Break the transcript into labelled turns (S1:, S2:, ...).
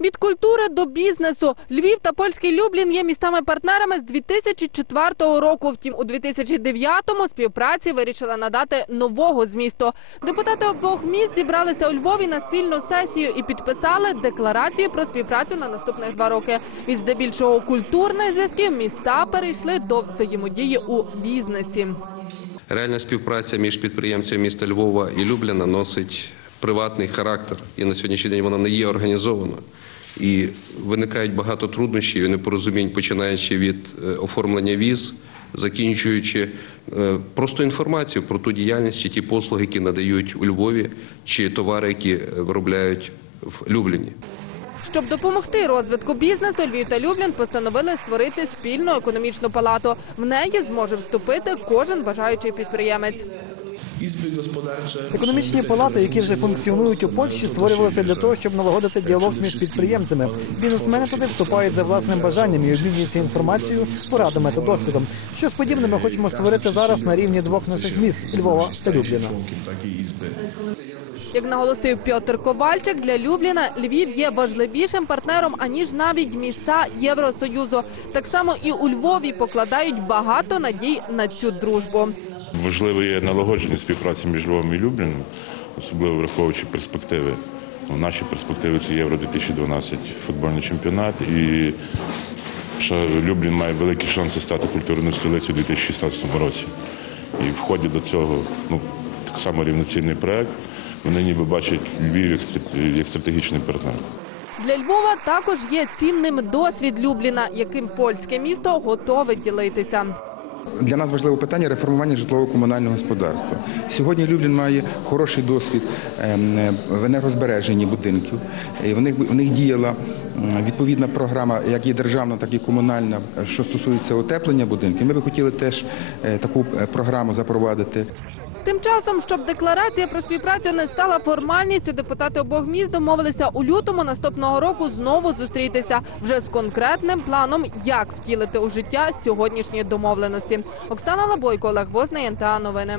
S1: Від культури до бізнесу Львів та польський Люблін є містами-партнерами з 2004 року. Втім, у 2009-му співпраці вирішили надати нового змісту. Депутати обох міст зібралися у Львові на спільну сесію і підписали декларацію про співпрацю на наступних два роки. Від здебільшого культурних зв'язків міста перейшли до взаємодії у бізнесі.
S2: Реальна співпраця між підприємцями міста Львова і Любліна носить приватний характер, і на сьогоднішній день вона не є організованою. І виникають багато труднощів і непорозумінь, починаючи від е, оформлення віз, закінчуючи е, просто інформацію про ту діяльність чи ті послуги, які надають у Львові, чи товари, які е, виробляють в Любліні.
S1: Щоб допомогти розвитку бізнесу, Львів та Люблін постановили створити спільну економічну палату. В неї зможе вступити кожен бажаючий підприємець.
S3: Економічні палати, які вже функціонують у Польщі, створювалися для того, щоб налагодити діалог між підприємцями. Бізнесмени туди вступають за власним бажанням і обмінюються інформацією, порадами та досвідом. Щось подібне ми хочемо створити зараз на рівні двох наших міст Львова та Любліна.
S1: Як наголосив Пьотр Ковальчик, для Любліна Львів є важливішим партнером аніж навіть міста Євросоюзу. Так само і у Львові покладають багато надій на цю дружбу.
S4: Важливо є налагодження співпраці між Львовом і Любліном, особливо враховуючи перспективи. Ну, наші перспективи це Євро 2012 футбольний чемпіонат і що Люблін має великі шанси стати культурною столицею у 2016 році. І в ході до цього ну, так само рівноцінний проект. Вони ніби бачать Львів як стра- як стратегічний партнер.
S1: Для Львова також є цінним досвід Любліна, яким польське місто готове ділитися.
S5: Для нас важливе питання реформування житлово-комунального господарства. Сьогодні Люблін має хороший досвід ем, е, в енергозбереженні будинків. В них в них діяла відповідна програма, як і державна, так і комунальна, що стосується утеплення будинків. Ми би хотіли теж е, таку е, програму запровадити.
S1: Тим часом, щоб декларація про співпрацю не стала формальністю, депутати обох міст домовилися у лютому наступного року знову зустрітися вже з конкретним планом, як втілити у життя сьогоднішні домовленості. Оксана Лабойко, Олег Возний, НТА Новини.